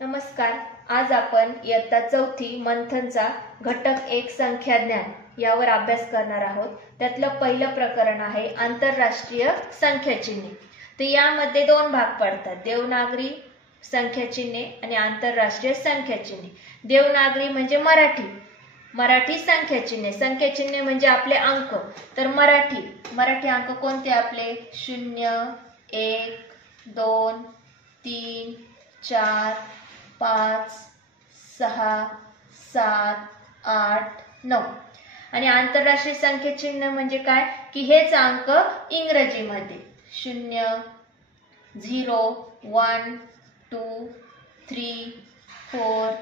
नमस्कार. आज आपण इयत्ता चौथी मंथनचा घटक 1 संख्या ज्ञान यावर अभ्यास करणार आहोत. त्यातलं पहिलं प्रकरण आहे आंतरराष्ट्रीय संख्या चिन्हे. तर यामध्ये दोन भाग पडतात, देवनागरी संख्या चिन्हे आणि आंतरराष्ट्रीय संख्या चिन्हे. देवनागरी म्हणजे मराठी संख्या चिन्हे म्हणजे आपले अंक. तर मराठी अंक कोणते आपले 0 1 2 3 4 5 6 7 8 9. आणि आंतरराष्ट्रीय संख्या चिन्ह म्हणजे काय की हेच अंक इंग्रजीमध्ये 0 0 1 2 3 4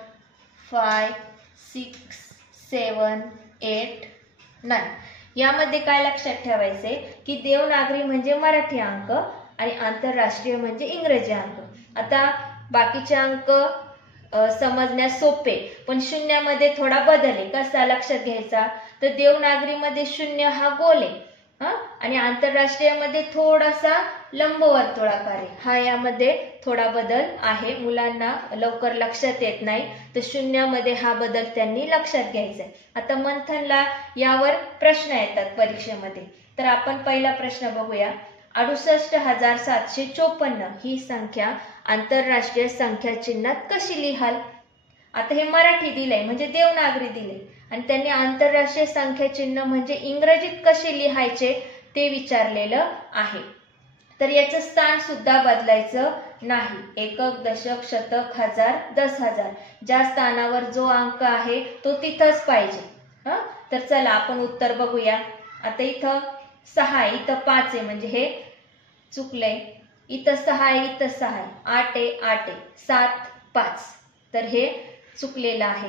5 6 7 8 9. यामध्ये काय लक्षात ठेवायचे की देवनागरी म्हणजे मराठी अंक आणि आंतरराष्ट्रीय म्हणजे इंग्रजी अंक. आता बाकीचे अंक समजण्यास सोपे, पण शून्यामध्ये थोडा बदल आहे. कसा लक्षात घ्यायचा तर देवनागरीमध्ये 0 हा गोल आहे आणि आंतरराष्ट्रीयमध्ये थोडासा लंबवर्तुळाकार आहे. हा यामध्ये थोडा बदल आहे, मुलांना लवकर लक्षात येत नाही, तर शून्यामध्ये हा बदल त्यांनी लक्षात घ्यायचा आहे. आता मंथनला यावर प्रश्न येतात परीक्षेमध्ये. तर आपण पहिला प्रश्न बघूया. 68,754 ही संख्या आंतरराष्ट्रीय संख्या चिन्हात कशी लिहाल? आता हे मराठी दिलंय म्हणजे देवनागरी दिले आणि त्यांनी आंतरराष्ट्रीय संख्या चिन्ह म्हणजे इंग्रजीत कसे लिहायचे ते विचारलेलं आहे. तर याचं स्थान सुद्धा बदलायचं नाही. एकक, दशक, शतक, हजार, 10,000 ज्या स्थानावर जो अंक आहे तो तिथंच पाहिजे. तर चला आपण उत्तर बघूया. आता इथं 6 आहे, इथं 5 आहे म्हणजे हे चुकलंय. इथं 6 आहे, इथं 6 आहे, 8 आहे, 8 आहे, 7 5 तर हे चुकलेलं आहे.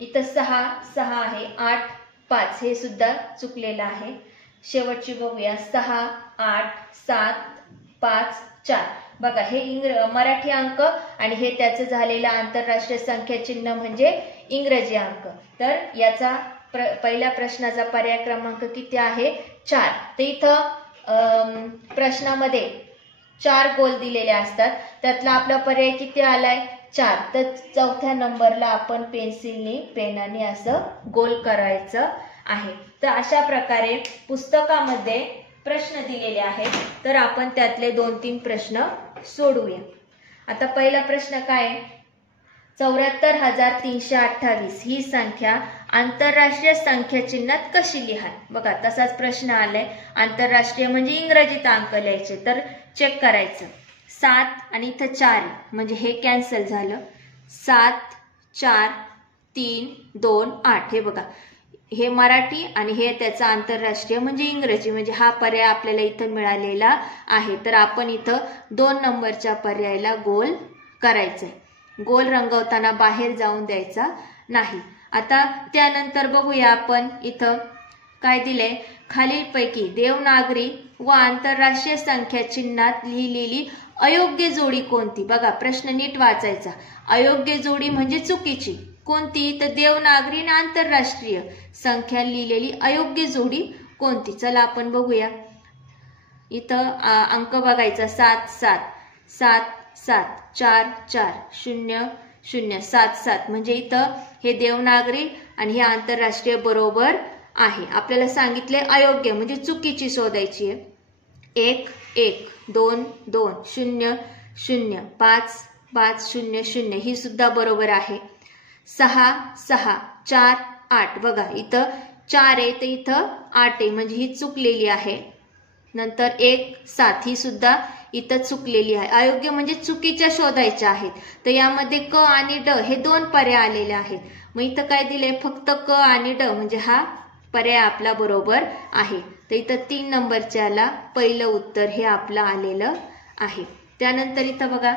इथं 6 6 आहे, 8 5 हे सुद्धा चुकलेलं आहे. शेवटची बघूया. 6 8 7 5 4. बघा हे मराठी अंक आणि हे त्याचं झालेलं आंतरराष्ट्रीय संख्या चिन्ह म्हणजे इंग्रजी अंक. तर याचा पहिल्या प्रश्नाचा पर्याय क्रमांक किती आहे? 4. तर इथं प्रश्नामध्ये 4 गोल दिलेले असतात, त्यातला आपला पर्याय किती आलाय? 4. तर चौथ्या नंबरला आपण पेन्सिलनी पेनाने असं गोल करायचं आहे. तर अशा प्रकारे पुस्तकामध्ये प्रश्न दिलेले आहेत, तर आपण त्यातले 2-3 प्रश्न सोडवूया. आता पहिला प्रश्न काय आहे? 74,328 ही संख्या आंतरराष्ट्रीय संख्या चिन्हात कशी लिहाल? बघा तसाच प्रश्न आलाय. आंतरराष्ट्रीय म्हणजे इंग्रजीत अंक लिहायचे, तर चेक करायचं. 7 आणि इथं 4 म्हणजे हे कॅन्सल झालं. 7 4 3 2 8. हे बघा हे मराठी आणि हे त्याचा आंतरराष्ट्रीय म्हणजे इंग्रजी, म्हणजे हा पर्याय आपल्याला इथं मिळालेला आहे. तर आपण इथं 2 नंबरच्या पर्यायाला गोल करायचंय. गोल रंगवताना बाहेर जाऊन द्यायचा नाही. आता त्यानंतर बघूया आपण इथं काय दिलंय. खालीलपैकी देवनागरी व आंतरराष्ट्रीय संख्या चिन्हात लिहिलेली अयोग्य जोडी कोणती? बघा प्रश्न नीट वाचायचा. अयोग्य जोडी म्हणजे चुकीची कोणती? तर देवनागरी आणि आंतरराष्ट्रीय संख्या लिहिलेली अयोग्य जोडी कोणती? चला आपण बघूया. इथं अंक बघायचा. 7 7 7 7 4 4 0 0 7 7 म्हणजे इथं हे देवनागरी आणि हे आंतरराष्ट्रीय बरोबर आहे. आपल्याला सांगितले अयोग्य म्हणजे चुकीची शोधायची आहे. 1 1 2 2 0 0 5 5 0 0 ही सुद्धा बरोबर आहे. 6 6 4 8. बघा इथं 4 आहे तर इथं 8 आहे म्हणजे ही चुकलेली आहे. नंतर 1 7 ही सुद्धा इथं चुकलेली आहे. अयोग्य म्हणजे चुकीच्या शोधायच्या आहेत. तर यामध्ये क आणि ड हे 2 पर्याय आलेले आहेत. मग इथं काय दिले? फक्त क आणि ड म्हणजे हा पर्याय आपला बरोबर आहे. तर इथं 3 नंबरच्याला पहिलं उत्तर हे आपलं आलेलं आहे. त्यानंतर इथं बघा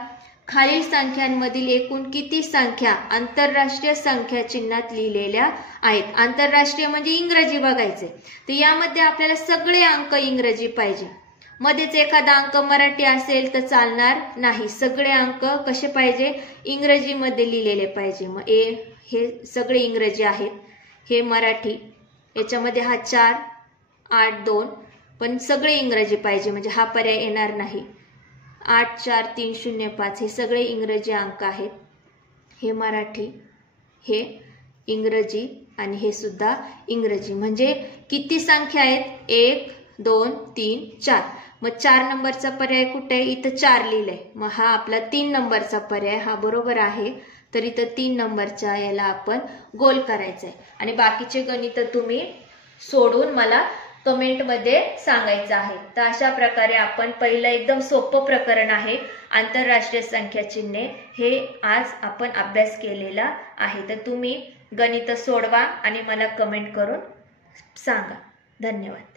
खालील संख्यांमधील एकूण किती संख्या आंतरराष्ट्रीय संख्या चिन्हात लिहिलेल्या आहेत? आंतरराष्ट्रीय म्हणजे इंग्रजी बघायचे, तर यामध्ये आपल्याला सगळे अंक इंग्रजी पाहिजे. मध्येच एखादा अंक मराठी असेल तर चालणार नाही. सगळे अंक कसे पाहिजे? इंग्रजीमध्ये लिहिलेले पाहिजे. मग हे सगळे इंग्रजी आहेत, हे मराठी. याच्यामध्ये हा 4 8 2 पण सगळे इंग्रजी पाहिजे म्हणजे हा पर्याय येणार नाही. 8 4 3 0 5 हे सगळे इंग्रजी अंक आहेत. हे मराठी, हे इंग्रजी आणि हे सुद्धा इंग्रजी. म्हणजे किती संख्या आहेत? 1 2 3 4. मग 4 नंबरचा पर्याय कुठे आहे? इथं 4 लिहिलंय. मग हा आपला 3 नंबरचा पर्याय हा बरोबर आहे. तर इथं 3 नंबरच्या याला आपण गोल करायचंय. आणि बाकीचे गणित तुम्ही सोडून मला कमेंटमध्ये सांगायचं आहे. तर अशा प्रकारे आपण पहिलं एकदम सोपं प्रकरण आहे आंतरराष्ट्रीय संख्या चिन्हे, हे आज आपण अभ्यास केलेला आहे. तर तुम्ही गणित सोडवा आणि मला कमेंट करून सांगा. धन्यवाद.